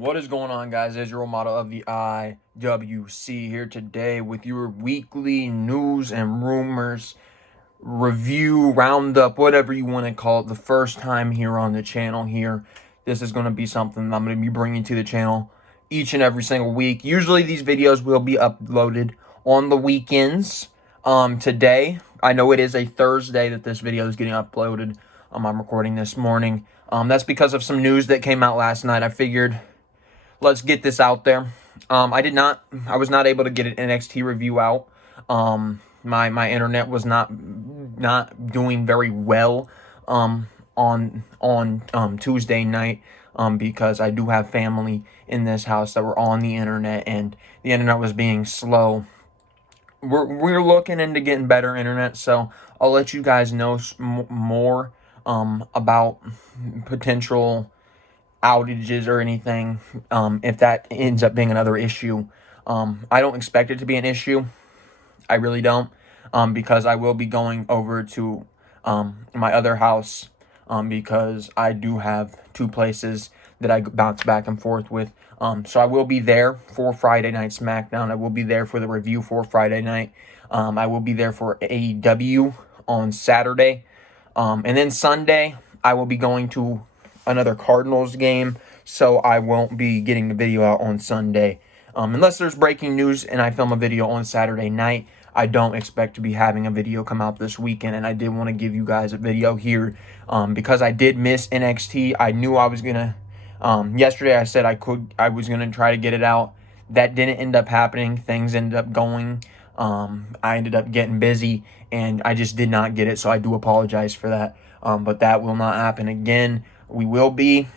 What is going on, guys? It's your role model of the IWC here today with your weekly news and rumors review, roundup, whatever you want to call it. The first time here on the channel here. This is going to be something I'm going to be bringing to the channel each and every single week. Usually these videos will be uploaded on the weekends. Today, I know it is a Thursday that this video is getting uploaded. I'm recording this morning. That's because of some news that came out last night. I figured, let's get this out there. I was not able to get an NXT review out. My internet was not doing very well on Tuesday night because I do have family in this house that were on the internet and the internet was being slow. We're looking into getting better internet, so I'll let you guys know more about potential outages or anything if that ends up being another issue. I don't expect it to be an issue. I really don't, because I will be going over to my other house because I do have two places that I bounce back and forth with. So I will be there for Friday Night SmackDown. I will be there for the review for Friday night. I will be there for AEW on Saturday. And then Sunday, I will be going to another Cardinals game, so I won't be getting the video out on Sunday. Unless there's breaking news and I film a video on Saturday night, I don't expect to be having a video come out this weekend, and I did want to give you guys a video here because I did miss NXT. I knew I was going to, yesterday I said I was going to try to get it out. That didn't end up happening. Things ended up going. I ended up getting busy, and I just did not get it, so I do apologize for that. But that will not happen again. We will be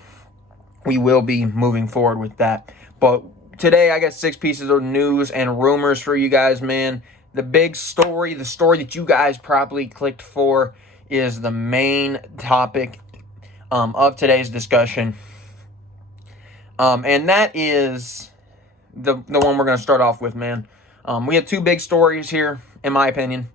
moving forward with that. But today I got 6 pieces of news and rumors for you guys, man. The big story, the story that you guys probably clicked for, is the main topic of today's discussion. And that is the one we're going to start off with, man. We have 2 big stories here, in my opinion.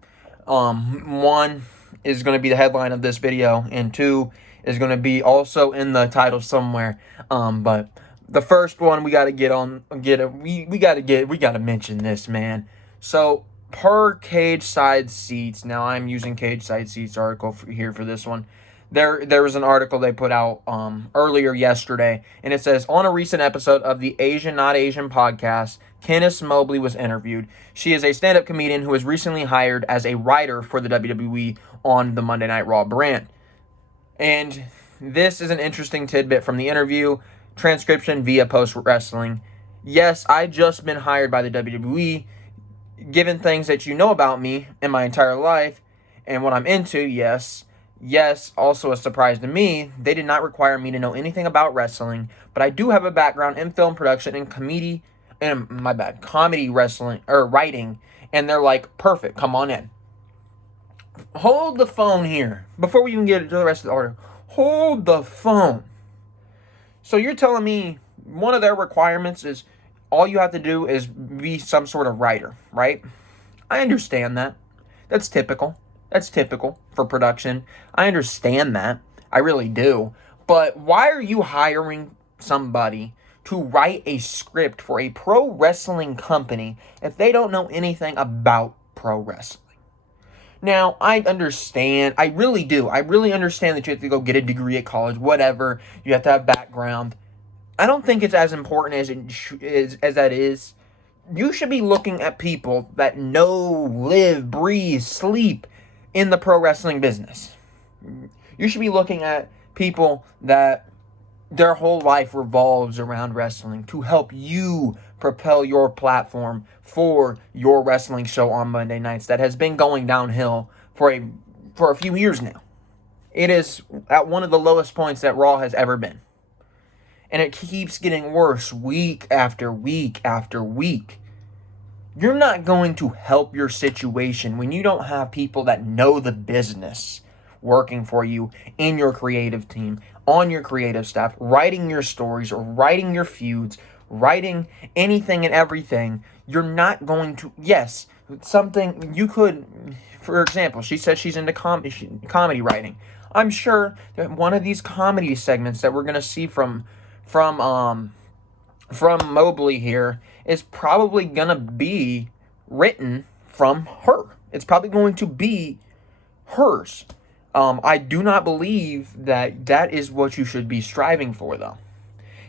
One is going to be the headline of this video, and 2 is going to be also in the title somewhere. But the first one we got to mention this, man. So per Cage Side Seats, now I'm using Cage Side Seats article here for this one. There was an article they put out earlier yesterday, and it says, on a recent episode of the Asian Not Asian podcast, Candice Mobley was interviewed. She is a stand-up comedian who was recently hired as a writer for the WWE on the Monday Night Raw brand. And this is an interesting tidbit from the interview. Transcription via Post Wrestling. Yes, I just been hired by the WWE. Given things that you know about me in my entire life and what I'm into, yes, also a surprise to me, they did not require me to know anything about wrestling, but I do have a background in film production and comedy wrestling or writing, and they're like, perfect, come on in. Hold the phone here before we even get to the rest of the order. Hold the phone. So you're telling me one of their requirements is all you have to do is be some sort of writer, right? I understand that. That's typical. That's typical for production. I understand that. I really do. But why are you hiring somebody to write a script for a pro wrestling company if they don't know anything about pro wrestling? Now, I understand. I really do. I really understand that you have to go get a degree at college, whatever. You have to have background. I don't think it's as important as that is. You should be looking at people that know, live, breathe, sleep in the pro wrestling business. You should be looking at people that their whole life revolves around wrestling to help you propel your platform for your wrestling show on Monday nights that has been going downhill for a few years now. It is at one of the lowest points that Raw has ever been. And it keeps getting worse week after week after week. You're not going to help your situation when you don't have people that know the business working for you in your creative team, on your creative staff, writing your stories or writing your feuds, writing anything and everything. You're not going to, yes, something you could, for example, she said she's into comedy writing. I'm sure that one of these comedy segments that we're going to see from from Mobley here is probably going to be written from her. It's probably going to be hers. I do not believe that is what you should be striving for, though.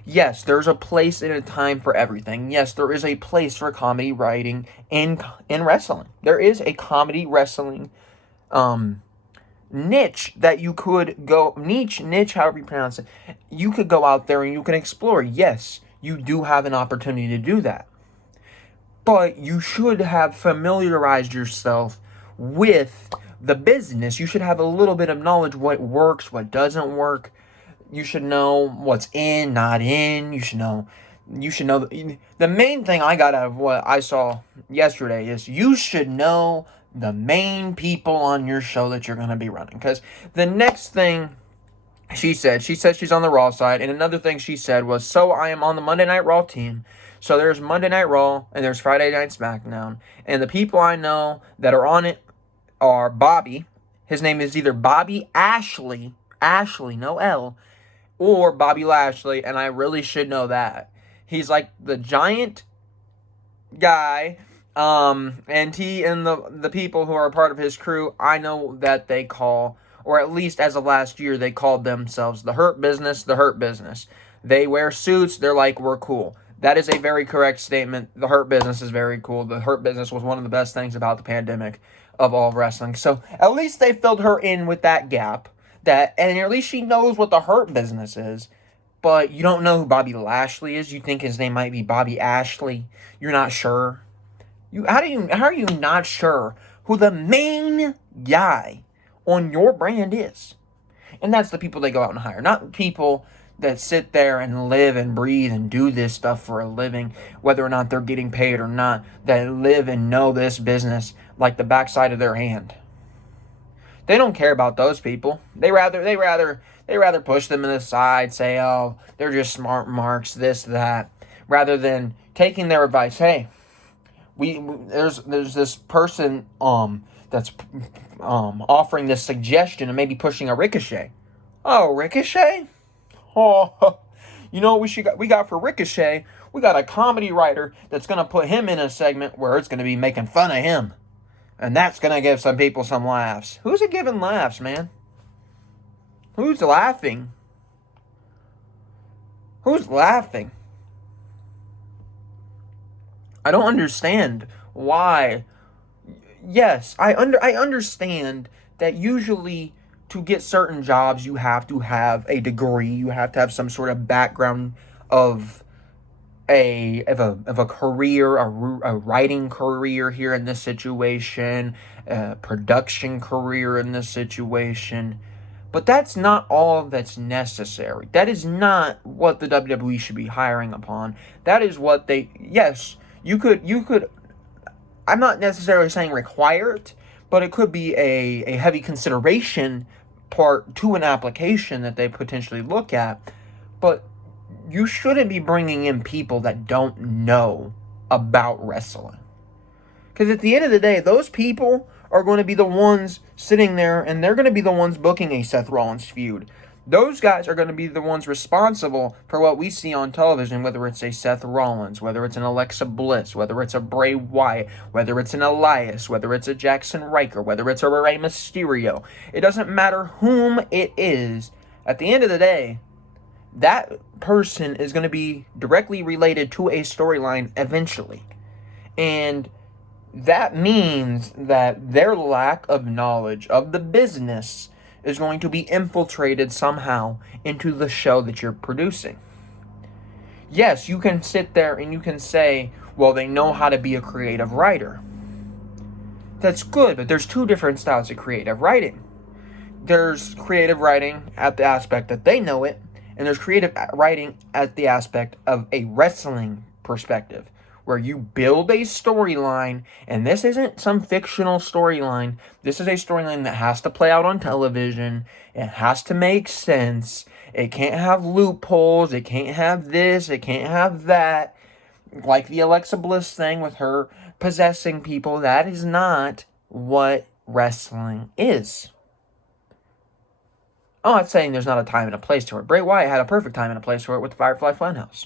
Yes, there's a place and a time for everything. Yes, there is a place for comedy writing in wrestling. There is a comedy wrestling niche that you could go, niche, however you pronounce it. You could go out there and you can explore. Yes, you do have an opportunity to do that. But you should have familiarized yourself with the business. You should have a little bit of knowledge what works, what doesn't work. You should know what's in, not in. You should know the main thing I got out of what I saw yesterday is you should know the main people on your show that you're going to be running. Because the next thing she said she's on the Raw side. And another thing she said was, so I am on the Monday Night Raw team. So there's Monday Night Raw and there's Friday Night SmackDown. And the people I know that are on it are Bobby. His name is either Bobby Ashley, no L, or Bobby Lashley. And I really should know that. He's like the giant guy. And he and the people who are a part of his crew, I know that they call, or at least as of last year, they called themselves the Hurt Business, the Hurt Business. They wear suits. They're like, we're cool. That is a very correct statement. The Hurt Business is very cool. The Hurt Business was one of the best things about the pandemic of all of wrestling. So at least they filled her in with that gap. And at least she knows what the Hurt Business is. But you don't know who Bobby Lashley is. You think his name might be Bobby Ashley. You're not sure. How are you not sure who the main guy on your brand is? And that's the people they go out and hire, not people that sit there and live and breathe and do this stuff for a living, whether or not they're getting paid or not, that live and know this business like the backside of their hand. They don't care about those people. They rather push them to the side, say, oh, they're just smart marks, this, that, rather than taking their advice. Hey, there's this person that's offering this suggestion and maybe pushing a Ricochet. Oh, Ricochet? Oh, you know what we got for Ricochet? We got a comedy writer that's going to put him in a segment where it's going to be making fun of him. And that's going to give some people some laughs. Who's it giving laughs, man? Who's laughing? Who's laughing? I don't understand why. Yes, I understand that usually to get certain jobs, you have to have a degree. You have to have some sort of background of a career, a writing career here in this situation, a production career in this situation. But that's not all that's necessary. That is not what the WWE should be hiring upon. That is what yes, you could, I'm not necessarily saying require it, but it could be a heavy consideration part to an application that they potentially look at. But you shouldn't be bringing in people that don't know about wrestling. Because at the end of the day, those people are going to be the ones sitting there, and they're going to be the ones booking a Seth Rollins feud. Those guys are going to be the ones responsible for what we see on television, whether it's a Seth Rollins, whether it's an Alexa Bliss, whether it's a Bray Wyatt, whether it's an Elias, whether it's a Jackson Riker, whether it's a Rey Mysterio. It doesn't matter whom it is. At the end of the day, that person is going to be directly related to a storyline eventually. And that means that their lack of knowledge of the business is going to be infiltrated somehow into the show that you're producing. Yes, you can sit there and you can say, well, they know how to be a creative writer. That's good, but there's two different styles of creative writing. There's creative writing at the aspect that they know it, and there's creative writing at the aspect of a wrestling perspective, where you build a storyline, and this isn't some fictional storyline. This is a storyline that has to play out on television. It has to make sense. It can't have loopholes. It can't have this. It can't have that. Like the Alexa Bliss thing with her possessing people. That is not what wrestling is. I'm not saying there's not a time and a place to it. Bray Wyatt had a perfect time and a place for it with the Firefly Funhouse.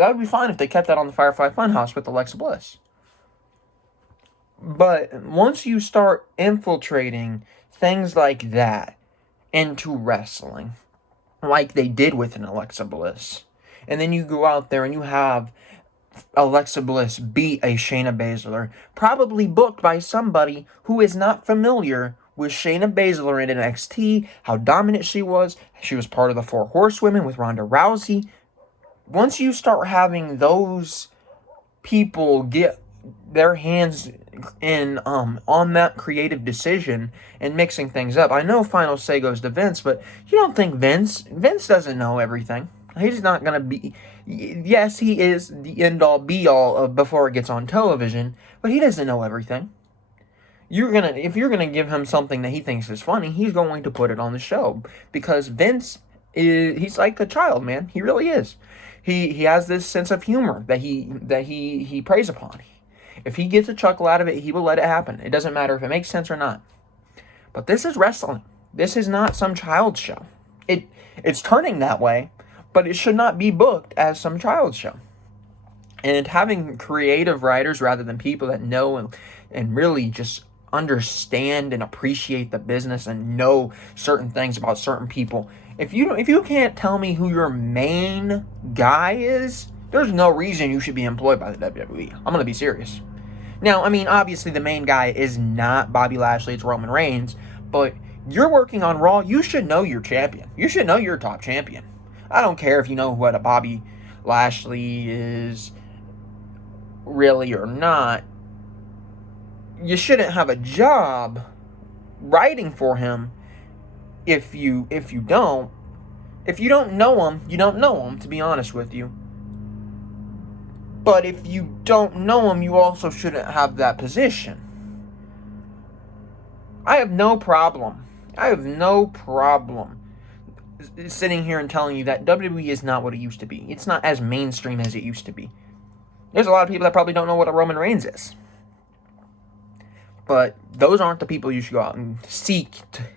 That would be fine if they kept that on the Firefly Funhouse with Alexa Bliss. But once you start infiltrating things like that into wrestling, like they did with an Alexa Bliss, and then you go out there and you have Alexa Bliss beat a Shayna Baszler, probably booked by somebody who is not familiar with Shayna Baszler in NXT, how dominant she was part of the Four Horsewomen with Ronda Rousey. Once you start having those people get their hands in on that creative decision and mixing things up. I know final say goes to Vince, but you don't think Vince doesn't know everything. He's not going to be... Yes, he is the end-all, be-all of before it gets on television, but he doesn't know everything. If you're gonna give him something that he thinks is funny, he's going to put it on the show. Because Vince he's like a child, man. He really is. He has this sense of humor that he preys upon. If he gets a chuckle out of it, he will let it happen. It doesn't matter if it makes sense or not. But this is wrestling. This is not some child's show. It's turning that way, but it should not be booked as some child's show. And having creative writers rather than people that know and really just understand and appreciate the business and know certain things about certain people. If you can't tell me who your main guy is, there's no reason you should be employed by the WWE. I'm going to be serious. Now, I mean, obviously the main guy is not Bobby Lashley, it's Roman Reigns, but you're working on Raw, you should know your champion. You should know your top champion. I don't care if you know what a Bobby Lashley is really or not. You shouldn't have a job writing for him if you don't know him, you don't know him, to be honest with you. But if you don't know him, you also shouldn't have that position. I have no problem sitting here and telling you that WWE is not what it used to be. It's not as mainstream as it used to be. There's a lot of people that probably don't know what a Roman Reigns is. But those aren't the people you should go out and seek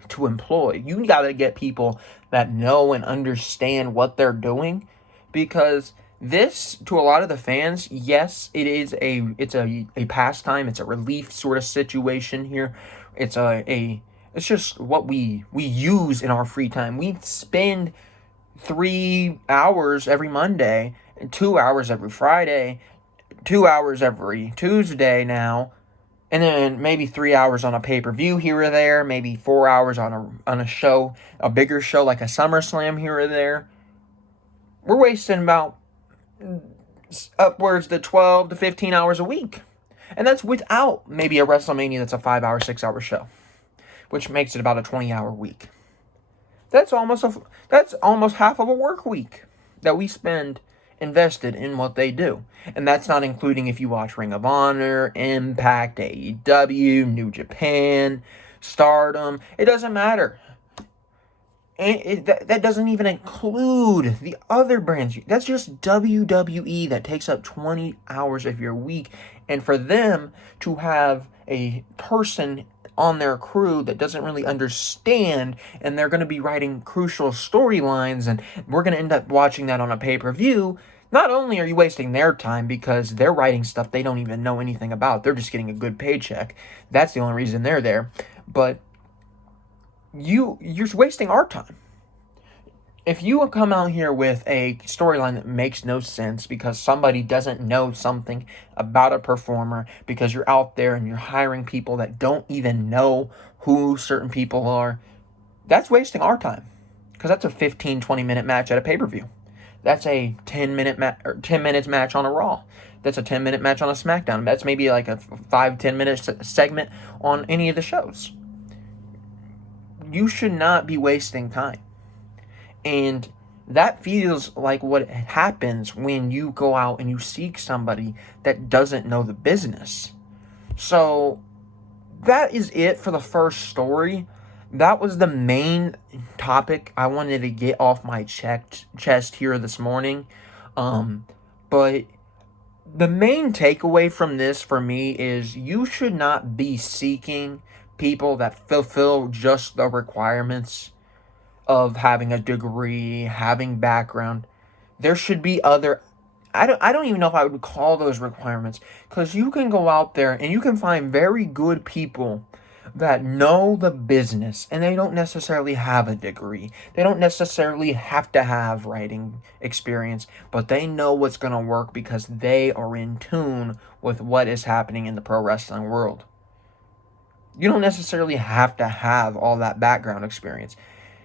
to employ. You got to get people that know and understand what they're doing. Because this, to a lot of the fans, yes, it's a pastime. It's a relief sort of situation here. It's just what we use in our free time. We spend 3 hours every Monday, 2 hours every Friday, 2 hours every Tuesday now, and then maybe 3 hours on a pay-per-view here or there, maybe 4 hours on a show, a bigger show like a SummerSlam here or there. We're wasting about upwards to 12 to 15 hours a week. And that's without maybe a WrestleMania that's a 5-hour, 6-hour show, which makes it about a 20-hour week. That's almost half of a work week that we spend invested in what they do. And that's not including if you watch Ring of Honor, Impact, AEW, New Japan, Stardom. It doesn't matter. And that doesn't even include the other brands. That's just WWE that takes up 20 hours of your week. And for them to have a person on their crew that doesn't really understand, and they're going to be writing crucial storylines, and we're going to end up watching that on a pay-per-view, not only are you wasting their time because they're writing stuff they don't even know anything about, they're just getting a good paycheck. That's the only reason they're there. But you're wasting our time. If you come out here with a storyline that makes no sense because somebody doesn't know something about a performer, because you're out there and you're hiring people that don't even know who certain people are, that's wasting our time. Because that's a 15, 20-minute match at a pay-per-view. That's a 10 minutes match on a Raw. That's a 10-minute match on a SmackDown. That's maybe like a 5-10 minute segment on any of the shows. You should not be wasting time. And that feels like what happens when you go out and you seek somebody that doesn't know the business. So that is it for the first story. That was the main topic I wanted to get off my chest here this morning. But the main takeaway from this for me is you should not be seeking people that fulfill just the requirements of having a degree, having background. There should be other I don't even know if I would call those requirements, because you can go out there and you can find very good people that know the business, and they don't necessarily have a degree. They don't necessarily have to have writing experience, but they know what's going to work because they are in tune with what is happening in the pro wrestling world. You don't necessarily have to have all that background experience.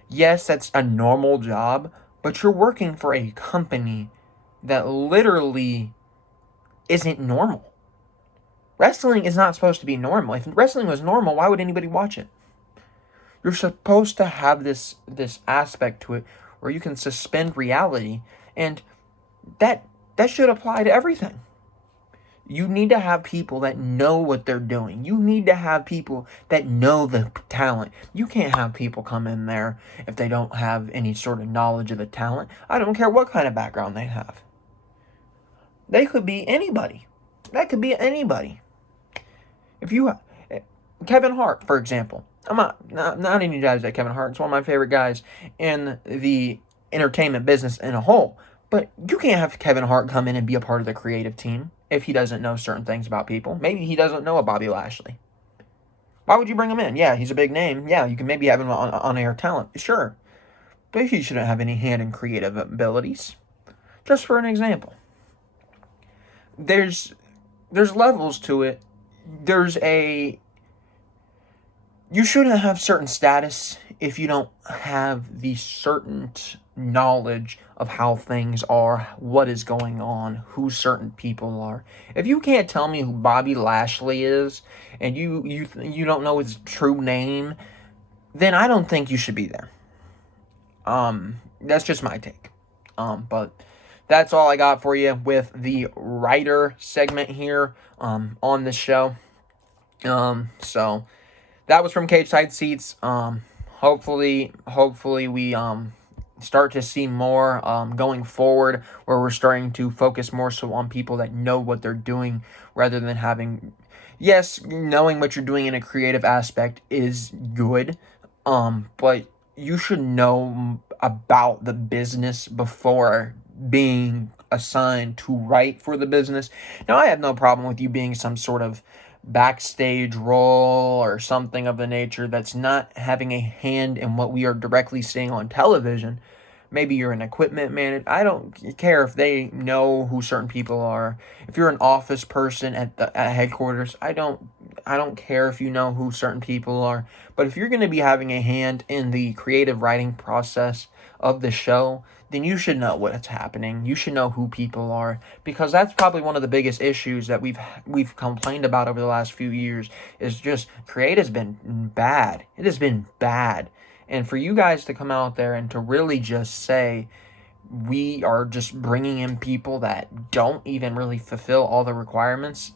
Yes, that's a normal job, but you're working for a company that literally isn't normal. Wrestling is not supposed to be normal. If wrestling was normal, why would anybody watch it? You're supposed to have this aspect to it where you can suspend reality, and that should apply to everything. You need to have people that know what they're doing. You need to have people that know the talent. You can't have people come in there if they don't have any sort of knowledge of the talent. I don't care what kind of background they have. They could be anybody. That could be anybody. If you, Kevin Hart, for example. I'm not any guys at Kevin Hart. It's one of my favorite guys in the entertainment business in a whole. But you can't have Kevin Hart come in and be a part of the creative team if he doesn't know certain things about people. Maybe he doesn't know a Bobby Lashley. Why would you bring him in? Yeah, he's a big name. Yeah, you can maybe have him on air talent. Sure. But he shouldn't have any hand in creative abilities. Just for an example. There's levels to it. You shouldn't have certain status if you don't have the certain knowledge of how things are, what is going on, who certain people are. If you can't tell me who Bobby Lashley is, and you don't know his true name, then I don't think you should be there. That's just my take. But that's all I got for you with the writer segment here on this show. So that was from Cage Side Seats. Hopefully we start to see more going forward, where we're starting to focus more so on people that know what they're doing, rather than having, yes, knowing what you're doing in a creative aspect is good, but you should know about the business before being assigned to write for the business. Now, I have no problem with you being some sort of backstage role or something of the nature that's not having a hand in what we are directly seeing on television. Maybe you're an equipment manager. I don't care if they know who certain people are. If you're an office person at headquarters, I don't care if you know who certain people are. But if you're going to be having a hand in the creative writing process of the show, then you should know what's happening. You should know who people are, because that's probably one of the biggest issues that we've complained about over the last few years, is just creative has been bad. It has been bad. And for you guys to come out there and to really just say we are just bringing in people that don't even really fulfill all the requirements,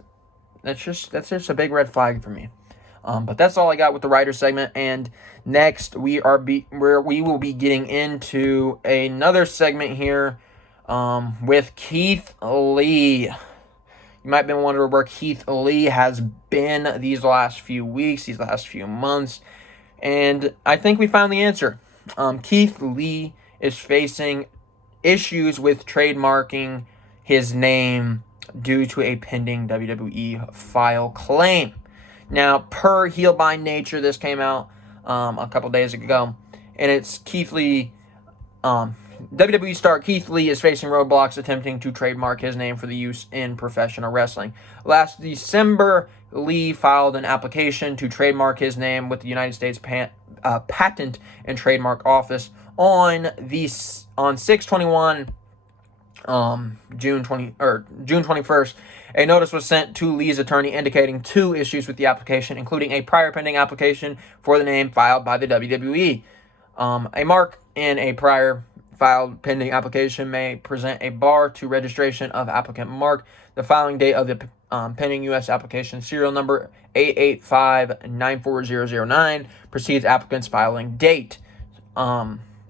that's just a big red flag for me. But that's all I got with the writer segment. And next we will be getting into another segment here with Keith Lee. You might be wondering where Keith Lee has been these last few weeks, these last few months. And I think we found the answer. Keith Lee is facing issues with trademarking his name due to a pending WWE file claim. Now, per Heel by Nature, this came out a couple days ago, and it's Keith Lee. WWE star Keith Lee is facing roadblocks attempting to trademark his name for the use in professional wrestling. Last December, Lee filed an application to trademark his name with the United States Patent and Trademark Office on 6/21, June 21st. A notice was sent to Lee's attorney indicating two issues with the application, including a prior pending application for the name filed by the WWE. A mark in a prior filed pending application may present a bar to registration of applicant mark. The filing date of the pending U.S. application, serial number 885-94009, precedes applicant's filing date.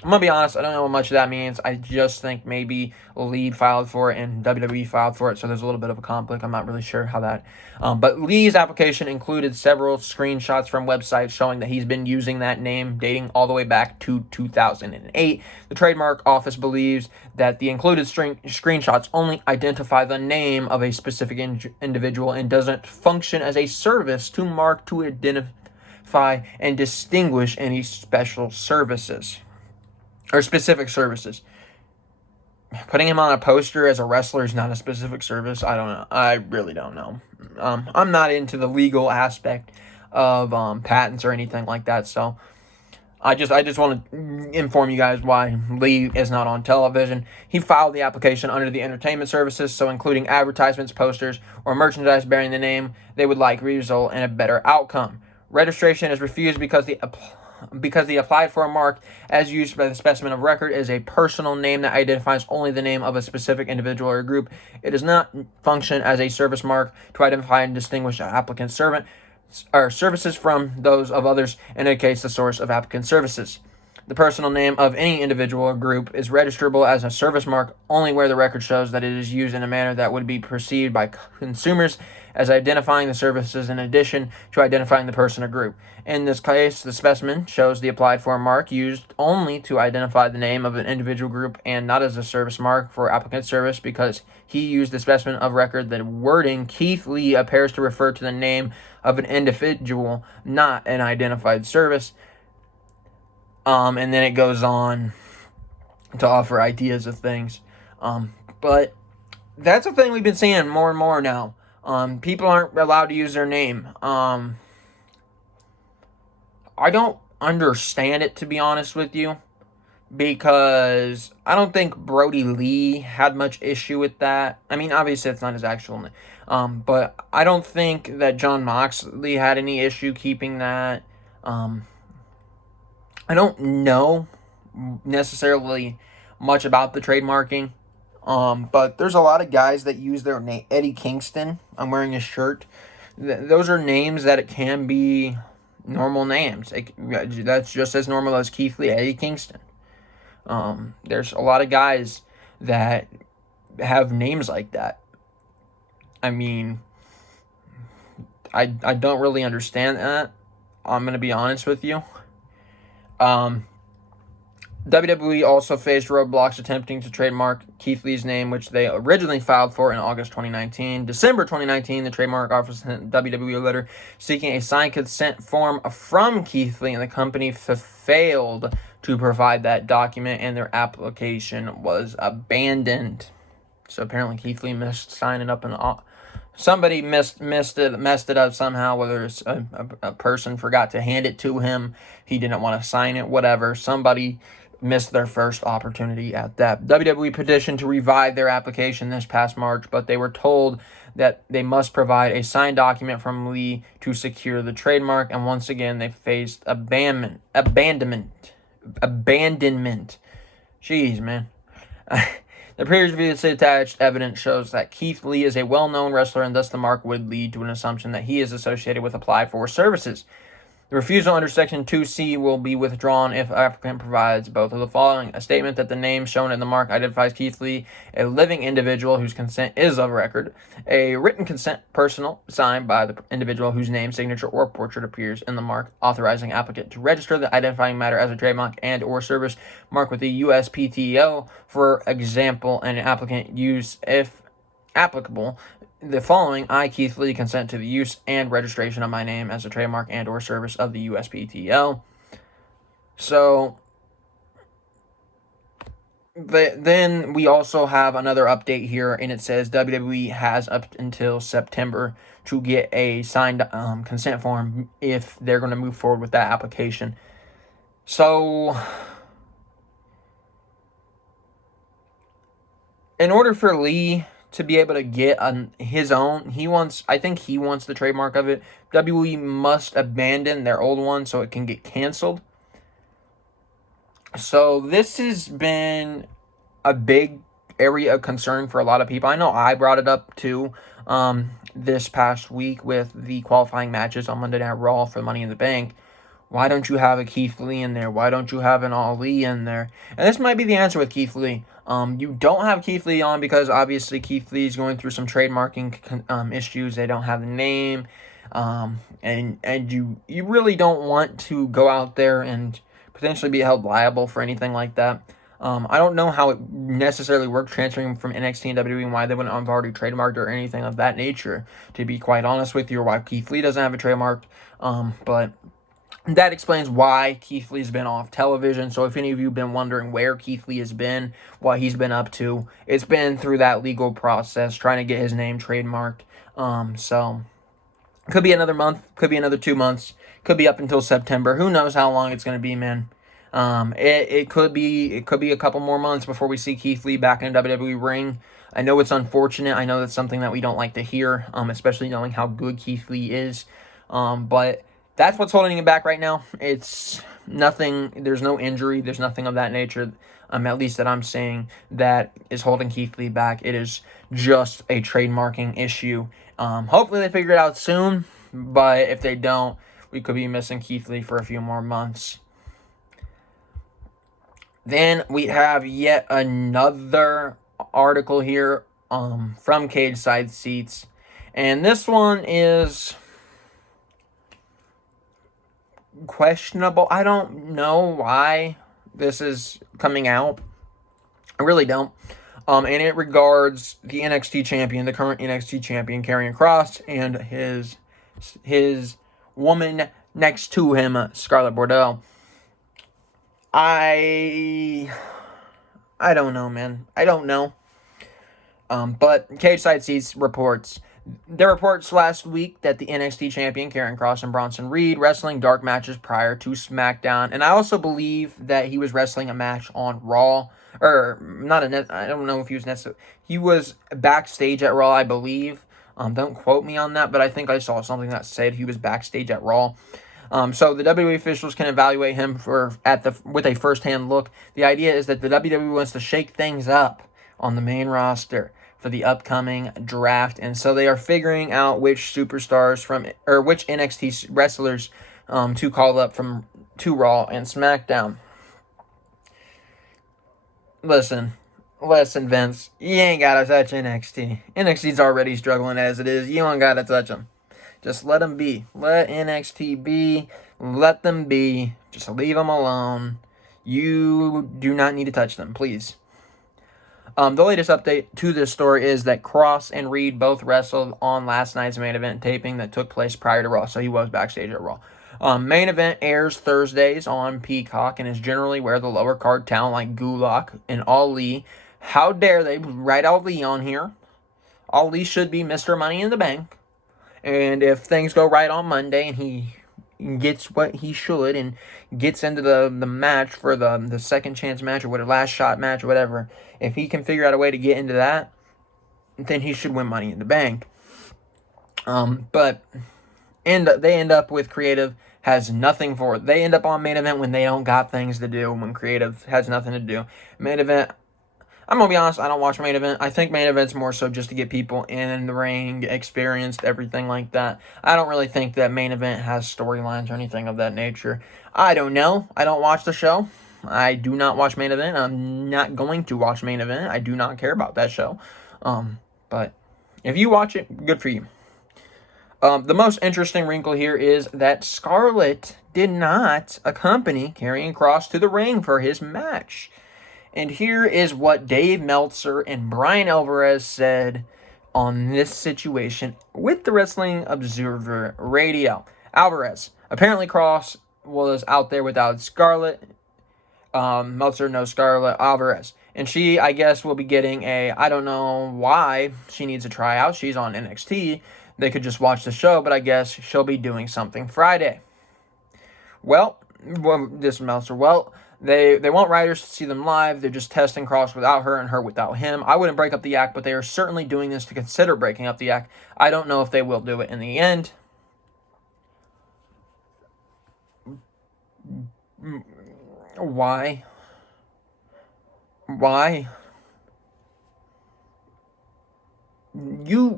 I'm going to be honest, I don't know what much that means. I just think maybe Lee filed for it and WWE filed for it, so there's a little bit of a conflict. I'm not really sure how that... but Lee's application included several screenshots from websites showing that he's been using that name dating all the way back to 2008. The trademark office believes that the included screenshots only identify the name of a specific individual and doesn't function as a service to mark to identify and distinguish any special services. Or specific services. Putting him on a poster as a wrestler is not a specific service. I don't know. I really don't know. I'm not into the legal aspect of patents or anything like that. So I just want to inform you guys why Lee is not on television. He filed the application under the entertainment services, so including advertisements, posters, or merchandise bearing the name they would like result in a better outcome. Registration is refused because the applied for mark as used by the specimen of record is a personal name that identifies only the name of a specific individual or group. It does not function as a service mark to identify and distinguish an applicant's services from those of others, and indicates the source of applicant services. The personal name of any individual or group is registrable as a service mark only where the record shows that it is used in a manner that would be perceived by consumers as identifying the services in addition to identifying the person or group. In this case, the specimen shows the applied for mark used only to identify the name of an individual group and not as a service mark for applicant service because he used the specimen of record. The wording Keith Lee appears to refer to the name of an individual, not an identified service. And then it goes on to offer ideas of things. But that's a thing we've been seeing more and more now. People aren't allowed to use their name. I don't understand it, to be honest with you, because I don't think Brody Lee had much issue with that. I mean, obviously it's not his actual name. But I don't think that Jon Moxley had any issue keeping that. I don't know necessarily much about the trademarking. But there's a lot of guys that use their name. Eddie Kingston, I'm wearing his shirt. Those are names that it can be normal names. That's just as normal as Keith Lee, Eddie Kingston. There's a lot of guys that have names like that. I mean, I don't really understand that. I'm going to be honest with you. WWE also faced roadblocks attempting to trademark Keith Lee's name, which they originally filed for in August 2019. December 2019, the trademark office sent WWE a letter seeking a signed consent form from Keith Lee, and the company failed to provide that document, and their application was abandoned. So apparently Keith Lee missed signing up, and somebody messed it up somehow, whether it's a person forgot to hand it to him, he didn't want to sign it, whatever. Somebody missed their first opportunity at that. WWE petitioned to revive their application this past March, but they were told that they must provide a signed document from Lee to secure the trademark, and once again they faced abandonment. Jeez, man. The previously attached evidence shows that Keith Lee is a well-known wrestler, and thus the mark would lead to an assumption that he is associated with applied for services. The refusal under Section 2C will be withdrawn if applicant provides both of the following: a statement that the name shown in the mark identifies Keith Lee, a living individual whose consent is of record, a written consent personal signed by the individual whose name, signature, or portrait appears in the mark, authorizing applicant to register the identifying matter as a trademark and or service mark with the USPTO. For example, an applicant use, if applicable, the following: I, Keith Lee, consent to the use and registration of my name as a trademark and or service of the USPTO. So, then we also have another update here, and it says WWE has up until September to get a signed consent form if they're going to move forward with that application. So, in order for Lee to be able to get his own, I think he wants the trademark of it. WWE must abandon their old one so it can get canceled. So this has been a big area of concern for a lot of people. I know I brought it up too this past week with the qualifying matches on Monday Night Raw for Money in the Bank, Why don't you have a Keith Lee in there? Why don't you have an Ali in there? And this might be the answer with Keith Lee. You don't have Keith Lee on because obviously Keith Lee is going through some trademarking issues. They don't have the name, and you really don't want to go out there and potentially be held liable for anything like that. I don't know how it necessarily worked transferring from NXT and WWE and why they wouldn't have already trademarked or anything of that nature, to be quite honest with you, or why Keith Lee doesn't have a trademark. But that explains why Keith Lee's been off television. So if any of you have been wondering where Keith Lee has been, what he's been up to, it's been through that legal process, trying to get his name trademarked. So could be another month, could be another 2 months, could be up until September. Who knows how long it's going to be, man. It could be a couple more months before we see Keith Lee back in a WWE ring. I know it's unfortunate. I know that's something that we don't like to hear, especially knowing how good Keith Lee is. But that's what's holding him back right now. It's nothing. There's no injury. There's nothing of that nature, at least that I'm saying, that is holding Keith Lee back. It is just a trademarking issue. Hopefully they figure it out soon. But if they don't, we could be missing Keith Lee for a few more months. Then we have yet another article here from Cage Side Seats. And this one is questionable. I don't know why this is coming out. I really don't. And it regards the NXT champion, the current NXT champion, Karrion Kross, and his woman next to him, Scarlett Bordeaux. I don't know, man. I don't know. But Cage Side Seats reports. There reports last week that the NXT champion, Karrion Kross, and Bronson Reed wrestling dark matches prior to SmackDown. And I also believe that he was wrestling a match on Raw. Or, I don't know if he was necessarily. He was backstage at Raw, I believe. Don't quote me on that, but I think I saw something that said he was backstage at Raw. So the WWE officials can evaluate him with a first-hand look. The idea is that the WWE wants to shake things up on the main roster for the upcoming draft, and so they are figuring out which superstars which NXT wrestlers to call up to Raw and SmackDown. Listen, Vince, you ain't gotta touch NXT. NXT's already struggling as it is. You ain't gotta touch them. Just let them be. Let NXT be. Let them be. Just leave them alone. You do not need to touch them, please. The latest update to this story is that Kross and Reed both wrestled on last night's main event taping that took place prior to Raw, so he was backstage at Raw. Main event airs Thursdays on Peacock and is generally where the lower card talent like Gulak and Ali. How dare they write Ali on here? Ali should be Mr. Money in the Bank. And if things go right on Monday and he gets what he should and gets into the match for the second chance match or whatever, last shot match or whatever, if he can figure out a way to get into that, then he should win Money in the Bank. But they end up with Creative has nothing for it. They end up on main event when they don't got things to do, when Creative has nothing to do. Main event, I'm going to be honest, I don't watch main event. I think main event's more so just to get people in the ring, experienced, everything like that. I don't really think that main event has storylines or anything of that nature. I don't know. I don't watch the show. I do not watch main event. I'm not going to watch main event. I do not care about that show. But if you watch it, good for you. The most interesting wrinkle here is that Scarlett did not accompany Karrion Kross to the ring for his match. And here is what Dave Meltzer and Brian Alvarez said on this situation with the Wrestling Observer Radio. Alvarez, apparently Kross was out there without Scarlett. Meltzer knows Scarlett Alvarez. And she, I guess, will be getting I don't know why she needs a tryout. She's on NXT. They could just watch the show, but I guess she'll be doing something Friday. Well, this Meltzer, They want writers to see them live. They're just testing Kross without her and her without him. I wouldn't break up the act, but they are certainly doing this to consider breaking up the act. I don't know if they will do it in the end. Why?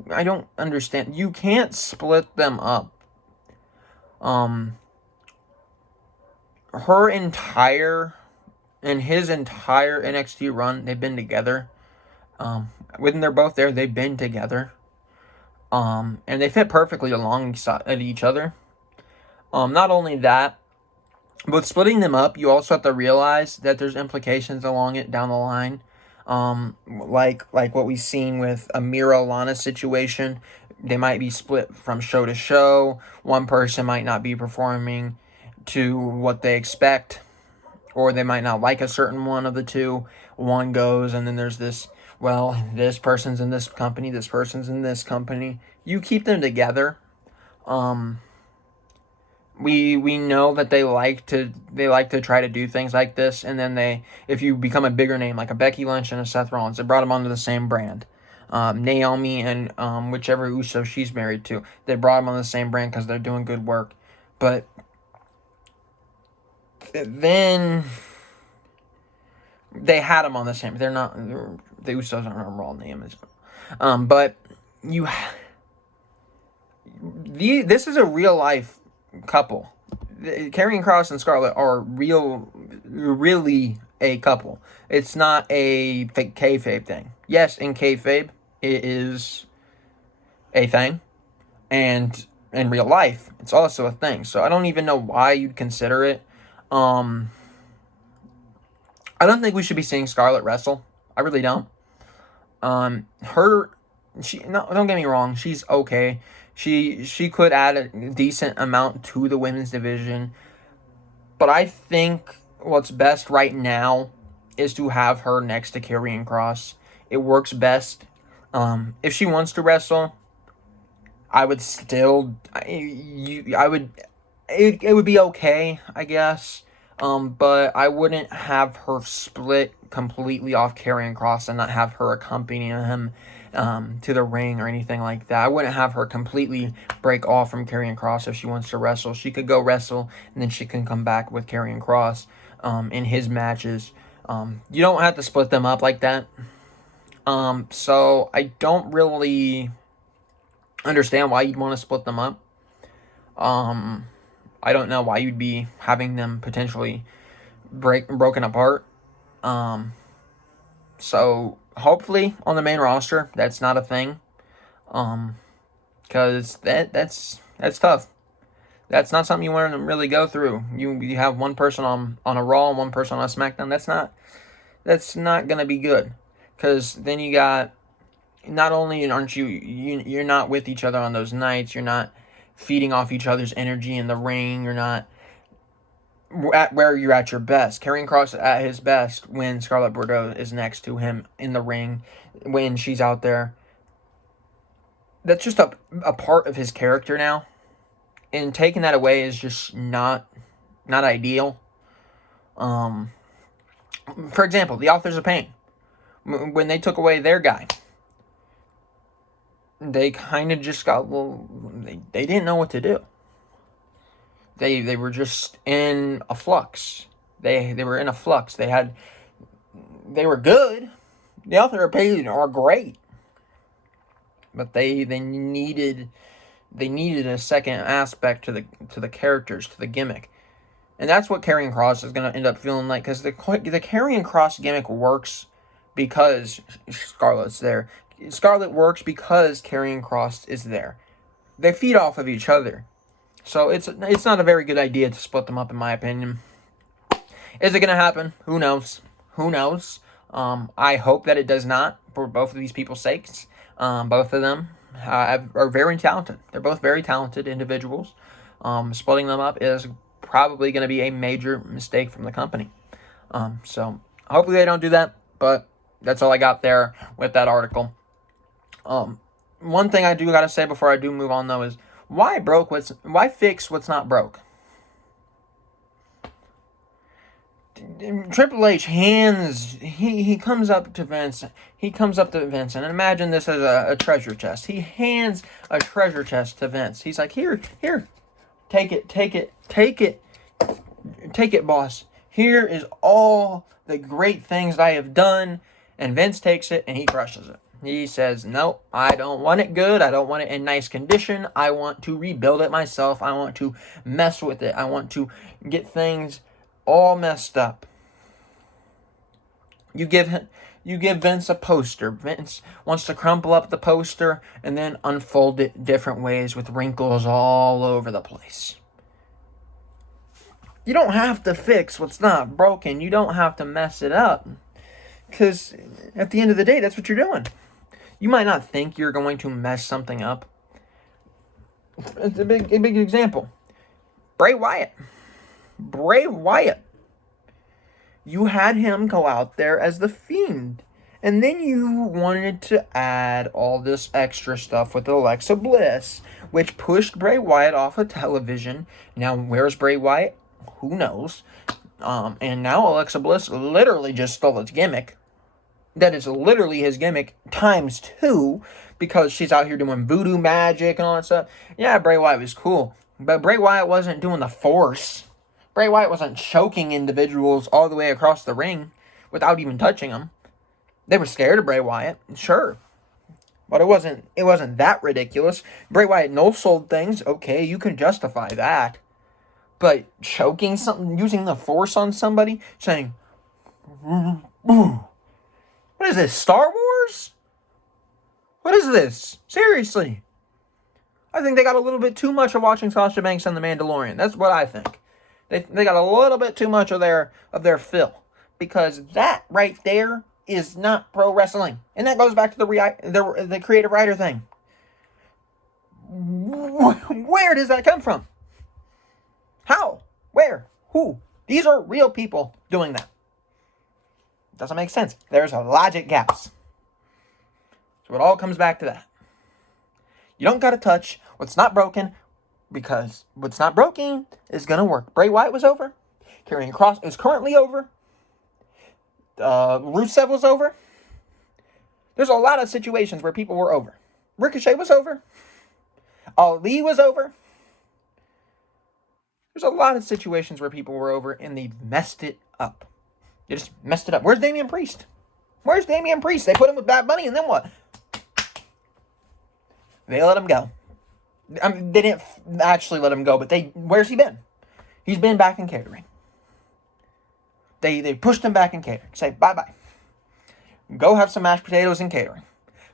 I don't understand. You can't split them up. his entire NXT run, they've been together. When they're both there, they've been together. And they fit perfectly alongside each other. Not only that, but splitting them up, you also have to realize that there's implications along it down the line. Like what we've seen with a Mira Lana situation. They might be split from show to show. One person might not be performing to what they expect, or they might not like a certain one of the two. One goes, and then there's this, well, this person's in this company, this person's in this company. You keep them together. We know that they like to try to do things like this, and then if you become a bigger name like a Becky Lynch and a Seth Rollins, they brought them onto the same brand. Naomi and whichever Uso she's married to, they brought them on the same brand because they're doing good work. But then they had them on the same. They're not, the Usos aren't a Raw name, but this is a real life couple. Karrion Kross and Scarlett are really a couple. It's not a fake kayfabe thing. Yes, in kayfabe, it is a thing, and in real life, it's also a thing. So I don't even know why you'd consider it. I don't think we should be seeing Scarlett wrestle. I really don't. Don't get me wrong, she's okay. She could add a decent amount to the women's division. But I think what's best right now is to have her next to Karrion Kross. It works best. If she wants to wrestle, I would still... It would be okay, I guess. But I wouldn't have her split completely off Karrion Kross and not have her accompany him to the ring or anything like that. I wouldn't have her completely break off from Karrion Kross if she wants to wrestle. She could go wrestle, and then she can come back with Karrion Kross in his matches. You don't have to split them up like that. So I don't really understand why you'd want to split them up. I don't know why you'd be having them potentially broken apart. So hopefully on the main roster that's not a thing. Because that's tough. That's not something you want to really go through. You have one person on a Raw and one person on a SmackDown. That's not gonna be good. Because then you got, not only aren't you're not with each other on those nights, you're not feeding off each other's energy in the ring, you're not at where you're at your best. Karrion Kross at his best when Scarlett Bordeaux is next to him in the ring, when she's out there. That's just a part of his character now. And taking that away is just not ideal. For example, the Authors of Pain. When they took away their guy, they kind of just got, they didn't know what to do. They were just in a flux. They were in a flux. They were good. The Authors of Pain are great. But they needed a second aspect to the characters, to the gimmick. And that's what Karrion Kross is going to end up feeling like, because the Karrion Kross gimmick works because Scarlett's there. Scarlett works because Karrion Kross is there. They feed off of each other. So it's not a very good idea to split them up, in my opinion. Is it going to happen? Who knows? I hope that it does not, for both of these people's sakes. Both of them are very talented. They're both very talented individuals. Splitting them up is probably going to be a major mistake from the company. So hopefully they don't do that, but that's all I got there with that article. One thing I do got to say before I do move on, though, is why fix what's not broke? Triple H he comes up to Vince. And imagine this as a treasure chest. He hands a treasure chest to Vince. He's like, here, take it, boss. Here is all the great things I have done. And Vince takes it and he crushes it. He says, no, I don't want it good. I don't want it in nice condition. I want to rebuild it myself. I want to mess with it. I want to get things all messed up. You give Vince a poster. Vince wants to crumple up the poster and then unfold it different ways with wrinkles all over the place. You don't have to fix what's not broken. You don't have to mess it up. Because at the end of the day, that's what you're doing. You might not think you're going to mess something up. It's a big example. Bray Wyatt. You had him go out there as the Fiend. And then you wanted to add all this extra stuff with Alexa Bliss, which pushed Bray Wyatt off of television. Now, where's Bray Wyatt? Who knows? And now Alexa Bliss literally just stole his gimmick. That is literally his gimmick times 2, because she's out here doing voodoo magic and all that stuff. Yeah, Bray Wyatt was cool, but Bray Wyatt wasn't doing the force. Bray Wyatt wasn't choking individuals all the way across the ring without even touching them. They were scared of Bray Wyatt, sure, but it wasn't that ridiculous. Bray Wyatt no-sold things, okay, you can justify that. But choking something, using the force on somebody, saying, what is this, Star Wars? What is this? Seriously. I think they got a little bit too much of watching Sasha Banks and The Mandalorian. That's what I think. They got a little bit too much of their fill. Because that right there is not pro wrestling. And that goes back to the creative writer thing. Where does that come from? How? Where? Who? These are real people doing that. Doesn't make sense. There's logic gaps. So it all comes back to that. You don't got to touch what's not broken, because what's not broken is going to work. Bray Wyatt was over. Karrion Kross is currently over. Rusev was over. There's a lot of situations where people were over. Ricochet was over. Ali was over. There's a lot of situations where people were over and they messed it up. They just messed it up. Where's Damian Priest? They put him with Bad Bunny, and then what? They let him go. I mean, they didn't actually let him go, but where's he been? He's been back in catering. They pushed him back in catering. Say, bye-bye. Go have some mashed potatoes in catering.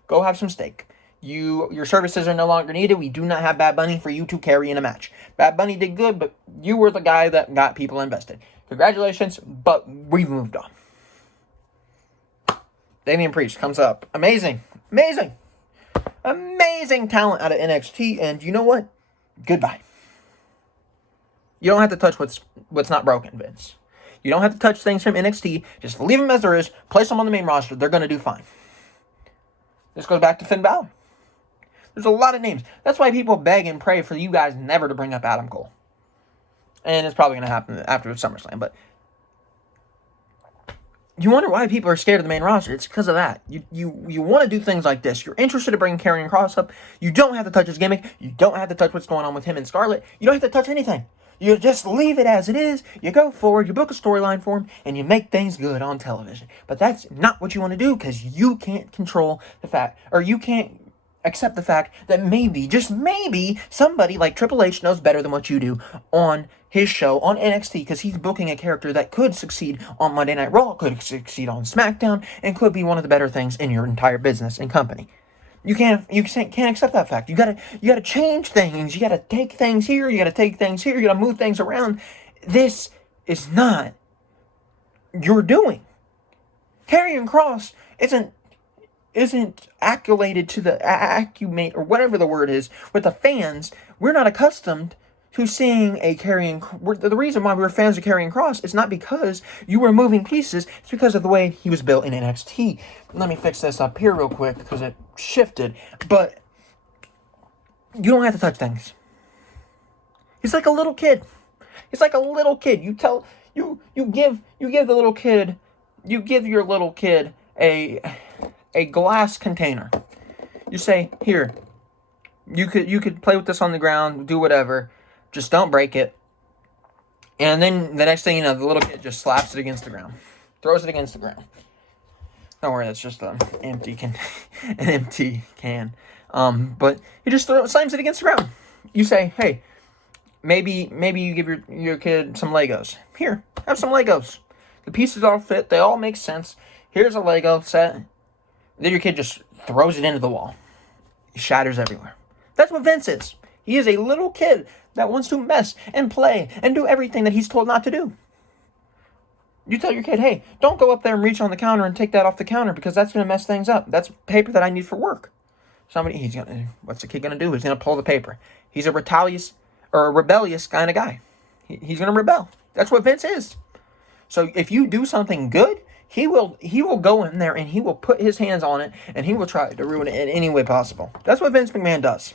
Go have some steak. Your services are no longer needed. We do not have Bad Bunny for you to carry in a match. Bad Bunny did good, but you were the guy that got people invested. Congratulations, but we've moved on. Damian Priest comes up. Amazing talent out of NXT, and you know what? Goodbye. You don't have to touch what's not broken, Vince. You don't have to touch things from NXT. Just leave them as there is. Place them on the main roster. They're going to do fine. This goes back to Finn Balor. There's a lot of names. That's why people beg and pray for you guys never to bring up Adam Cole. And it's probably going to happen after SummerSlam. But you wonder why people are scared of the main roster. It's because of that. You want to do things like this. You're interested in bringing Karrion Kross up. You don't have to touch his gimmick. You don't have to touch what's going on with him and Scarlett. You don't have to touch anything. You just leave it as it is. You go forward. You book a storyline for him. And you make things good on television. But that's not what you want to do, because you can't control the fact, or you can't accept the fact that maybe, just maybe, somebody like Triple H knows better than what you do on his show on NXT, because he's booking a character that could succeed on Monday Night Raw, could succeed on SmackDown, and could be one of the better things in your entire business and company. You can't accept that fact. You gotta change things. You gotta take things here. You gotta take things here. You gotta move things around. This is not your doing. Karrion Kross isn't accoladed to the accumate, or whatever the word is, with the fans. We're not accustomed to seeing a the reason why we were fans of Karrion Kross is not because you were moving pieces, it's because of the way he was built in NXT. Let me fix this up here real quick, because it shifted. But you don't have to touch things. He's like a little kid. You give your little kid a glass container. You say, here, you could play with this on the ground, do whatever, just don't break it. And then the next thing you know, the little kid just slaps it against the ground, throws it against the ground. Don't worry, that's just an empty can. But he just slams it against the ground. You say, hey, maybe you give your kid some Legos. Here, have some Legos. The pieces all fit. They all make sense. Here's a Lego set. Then your kid just throws it into the wall. It shatters everywhere. That's what Vince is. He is a little kid that wants to mess and play and do everything that he's told not to do. You tell your kid, hey, don't go up there and reach on the counter and take that off the counter because that's going to mess things up. That's paper that I need for work. What's the kid going to do? He's going to pull the paper. He's a rebellious kind of guy. He's going to rebel. That's what Vince is. So if you do something good, he will go in there and he will put his hands on it and he will try to ruin it in any way possible. That's what Vince McMahon does.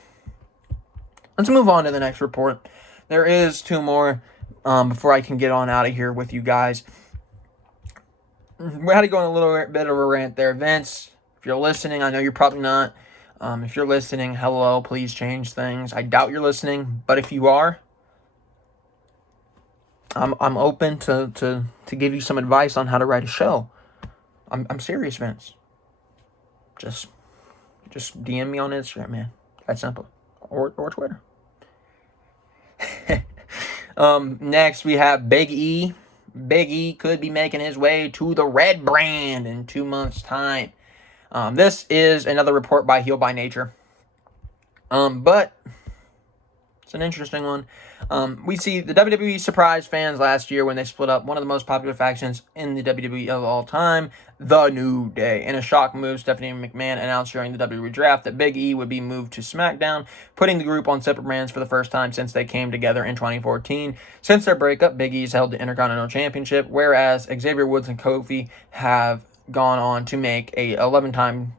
Let's move on to the next report. There is two more before I can get on out of here with you guys. We had to go on a little bit of a rant there. Vince, if you're listening, I know you're probably not. If you're listening, hello, please change things. I doubt you're listening, but if you are, I'm open to give you some advice on how to write a show. I'm serious, Vince. Just DM me on Instagram, man. That's simple. Or Twitter. Next we have Big E. Big E could be making his way to the red brand in 2 months' time. This is another report by Heel by Nature. But it's an interesting one. We see the WWE surprised fans last year when they split up one of the most popular factions in the WWE of all time, The New Day. In a shock move, Stephanie McMahon announced during the WWE draft that Big E would be moved to SmackDown, putting the group on separate brands for the first time since they came together in 2014. Since their breakup, Big E's held the Intercontinental Championship, whereas Xavier Woods and Kofi have gone on to make a 11-time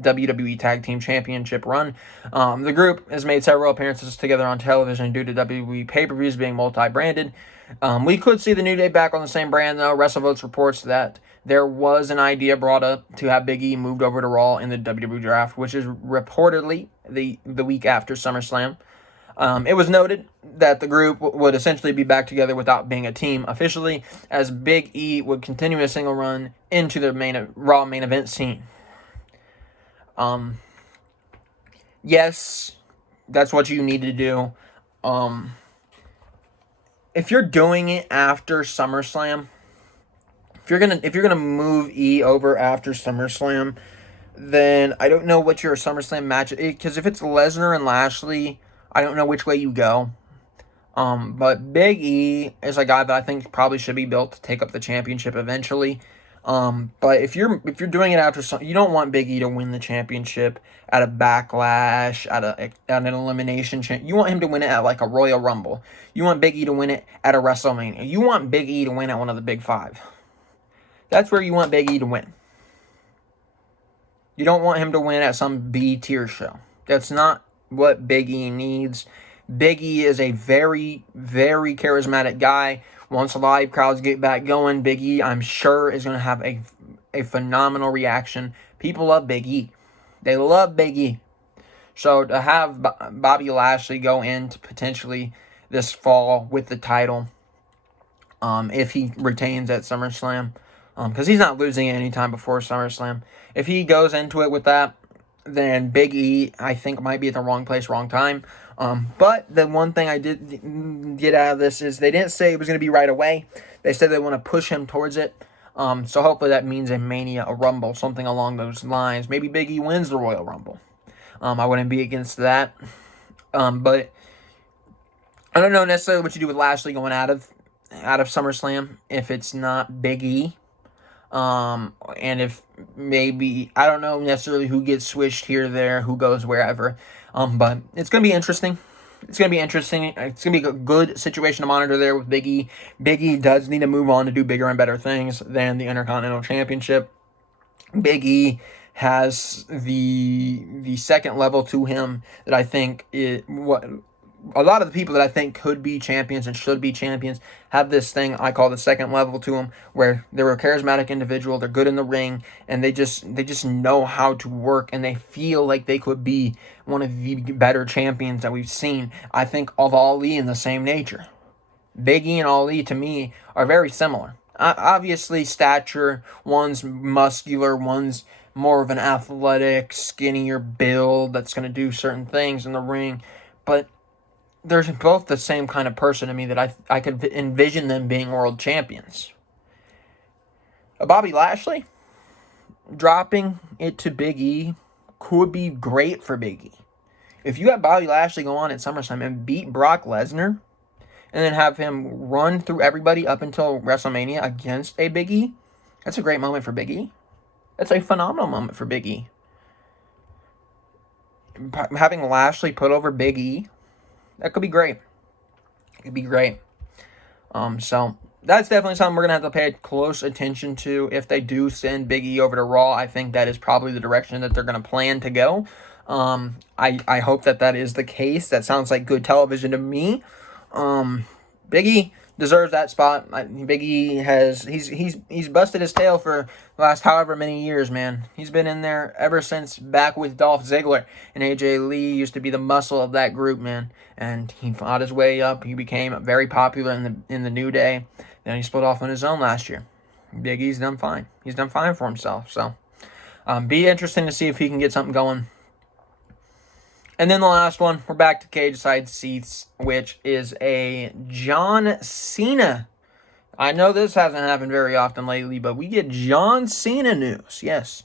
WWE Tag Team Championship run. The group has made several appearances together on television due to WWE pay-per-views being multi-branded. We could see the New Day back on the same brand, though. WrestleVotes reports that there was an idea brought up to have Big E moved over to Raw in the WWE draft, which is reportedly the week after SummerSlam. It was noted that the group would essentially be back together without being a team officially, as Big E would continue a single run into the Raw main event scene. Yes, that's what you need to do. If you're doing it after SummerSlam, if you're gonna move E over after SummerSlam, then I don't know what your SummerSlam match is, because if it's Lesnar and Lashley, I don't know which way you go. But Big E is a guy that I think probably should be built to take up the championship eventually. But if you're doing it after you don't want Big E to win the championship at a Backlash, at an elimination you want him to win it at like a Royal Rumble. You want Big E to win it at a WrestleMania. You want Big E to win at one of the big five. That's where you want Big E to win. You don't want him to win at some B tier show. That's not what Big E needs. Big E is a very, very charismatic guy. Once live crowds get back going, Big E, I'm sure, is going to have a phenomenal reaction. People love Big E. They love Big E. So to have Bobby Lashley go into potentially this fall with the title, if he retains at SummerSlam, because he's not losing it anytime before SummerSlam. If he goes into it with that, then Big E, I think, might be at the wrong place, wrong time. But the one thing I did get out of this is they didn't say it was going to be right away. They said they want to push him towards it. So hopefully that means a Mania, a Rumble, something along those lines. Maybe Big E wins the Royal Rumble. I wouldn't be against that. But I don't know necessarily what you do with Lashley going out of SummerSlam if it's not Big E. And if maybe, I don't know necessarily who gets switched here or there, who goes wherever. But it's going to be interesting. It's going to be interesting. It's going to be a good situation to monitor there with Big E. Big E does need to move on to do bigger and better things than the Intercontinental Championship. Big E has the second level to him that I think a lot of the people that I think could be champions and should be champions have this thing I call the second level to them, where they're a charismatic individual, they're good in the ring, and they just know how to work, and they feel like they could be one of the better champions that we've seen. I think of Ali in the same nature. Big E and Ali, to me, are very similar. Obviously, stature, one's muscular, one's more of an athletic, skinnier build that's going to do certain things in the ring, but they're both the same kind of person to me that I could envision them being world champions. Bobby Lashley dropping it to Big E could be great for Big E. If you have Bobby Lashley go on at SummerSlam and beat Brock Lesnar, and then have him run through everybody up until WrestleMania against a Big E, that's a great moment for Big E. That's a phenomenal moment for Big E. Having Lashley put over Big E, that could be great. It could be great. So that's definitely something we're going to have to pay close attention to. If they do send Big E over to Raw, I think that is probably the direction that they're going to plan to go. I hope that is the case. That sounds like good television to me. Big E deserves that spot. Big E he's busted his tail for the last however many years, man. He's been in there ever since back with Dolph Ziggler, and AJ Lee used to be the muscle of that group, man. And he fought his way up. He became very popular in the New Day. Then he split off on his own last year. Big E's done fine. He's done fine for himself. So, be interesting to see if he can get something going. And then the last one, we're back to cage side seats, which is a John Cena. I know this hasn't happened very often lately, but we get John Cena news, yes.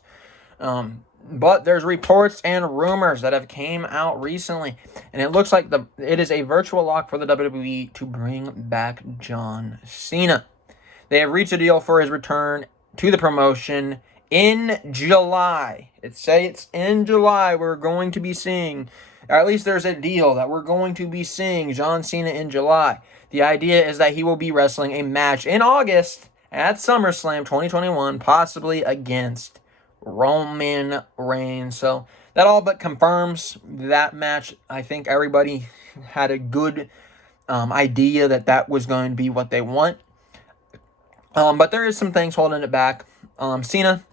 But there's reports and rumors that have came out recently, and it looks like it is a virtual lock for the WWE to bring back John Cena. They have reached a deal for his return to the promotion in July. It's in July we're going to be seeing, or at least there's a deal that we're going to be seeing John Cena in July. The idea is that he will be wrestling a match in August at SummerSlam 2021, possibly against Roman Reigns. So that all but confirms that match. I think everybody had a good idea that was going to be what they want. But there is some things holding it back. Cena,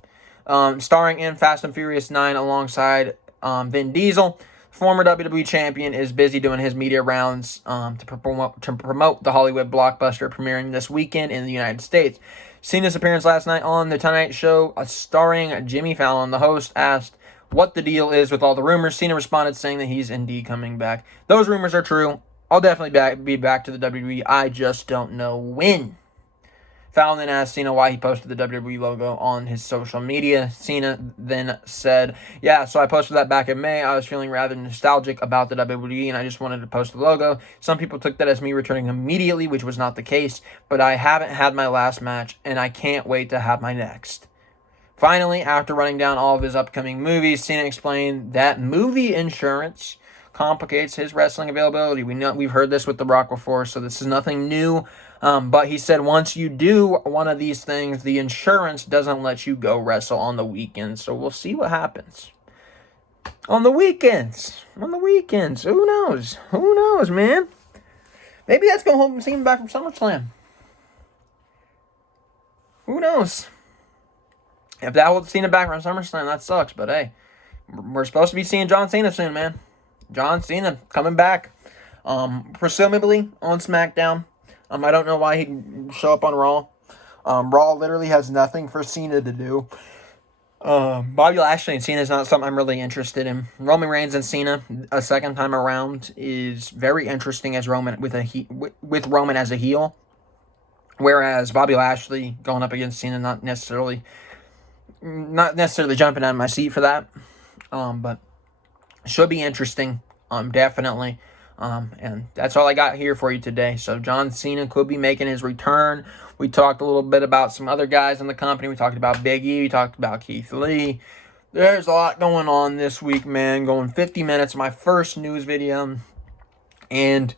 starring in Fast and Furious 9 alongside Vin Diesel, former WWE champion, is busy doing his media rounds to promote the Hollywood blockbuster premiering this weekend in the United States. Cena's appearance last night on The Tonight Show, starring Jimmy Fallon, the host, asked what the deal is with all the rumors. Cena responded saying that he's indeed coming back. Those rumors are true. I'll definitely be back to the WWE. I just don't know when. Fallon then asked Cena why he posted the WWE logo on his social media. Cena then said, yeah, so I posted that back in May. I was feeling rather nostalgic about the WWE, and I just wanted to post the logo. Some people took that as me returning immediately, which was not the case, but I haven't had my last match, and I can't wait to have my next. Finally, after running down all of his upcoming movies, Cena explained that movie insurance complicates his wrestling availability. We've heard this with The Rock before, so this is nothing new. But he said once you do one of these things, the insurance doesn't let you go wrestle on the weekends. So we'll see what happens. On the weekends. Who knows, man? Maybe that's going to hold him Cena back from SummerSlam. Who knows? If that holds Cena back from SummerSlam, that sucks. But hey, we're supposed to be seeing John Cena soon, man. John Cena coming back. Presumably on SmackDown. I don't know why he'd show up on Raw. Raw literally has nothing for Cena to do. Bobby Lashley and Cena is not something I'm really interested in. Roman Reigns and Cena a second time around is very interesting as Roman with Roman as a heel. Whereas Bobby Lashley going up against Cena, not necessarily jumping out of my seat for that. But should be interesting. Definitely. And that's all I got here for you today. So John Cena could be making his return. We talked a little bit about some other guys in the company. We talked about Big E. We talked about Keith Lee. There's a lot going on this week, man. Going 50 minutes, my first news video. And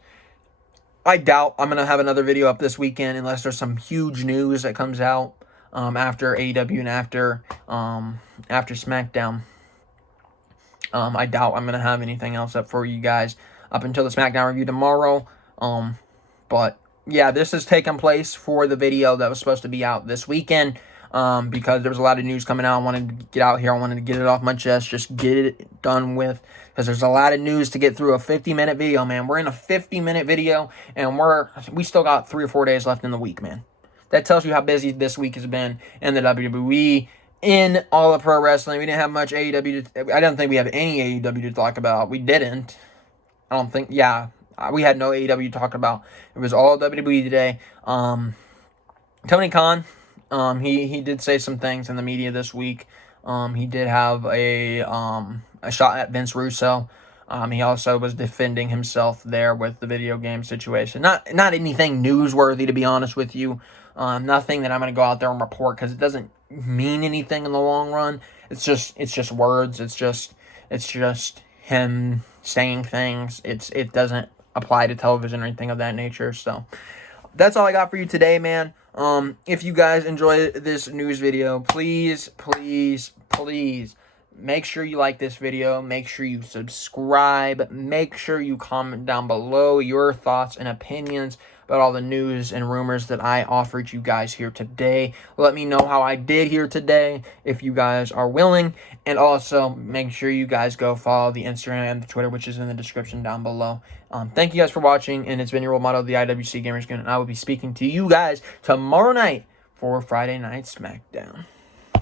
I doubt I'm going to have another video up this weekend unless there's some huge news that comes out after AEW and after SmackDown. I doubt I'm going to have anything else up for you guys up until the SmackDown review tomorrow. But yeah, this has taken place for the video that was supposed to be out this weekend. Because there was a lot of news coming out. I wanted to get out here. I wanted to get it off my chest. Just get it done with. Because there's a lot of news to get through a 50-minute video, man. We're in a 50-minute video. And we still got 3 or 4 days left in the week, man. That tells you how busy this week has been in the WWE. In all of pro wrestling. We didn't have much AEW. I don't think we have any AEW to talk about. We didn't. I don't think. Yeah. We had no AEW to talk about. It was all WWE today. Tony Khan, he did say some things in the media this week. He did have a shot at Vince Russo. He also was defending himself there with the video game situation. Not anything newsworthy, to be honest with you. Nothing that I'm going to go out there and report, because it doesn't mean anything in the long run. It's just words. It's just him saying things. It doesn't apply to television or anything of that nature. So that's all I got for you today, man. If you guys enjoy this news video, please make sure you like this video. Make sure you subscribe. Make sure you comment down below your thoughts and opinions about all the news and rumors that I offered you guys here today. Let me know how I did here today, if you guys are willing. And also, make sure you guys go follow the Instagram and the Twitter, which is in the description down below. Thank you guys for watching, and it's been your role model, the IWC Gamers Goon, and I will be speaking to you guys tomorrow night for Friday Night SmackDown.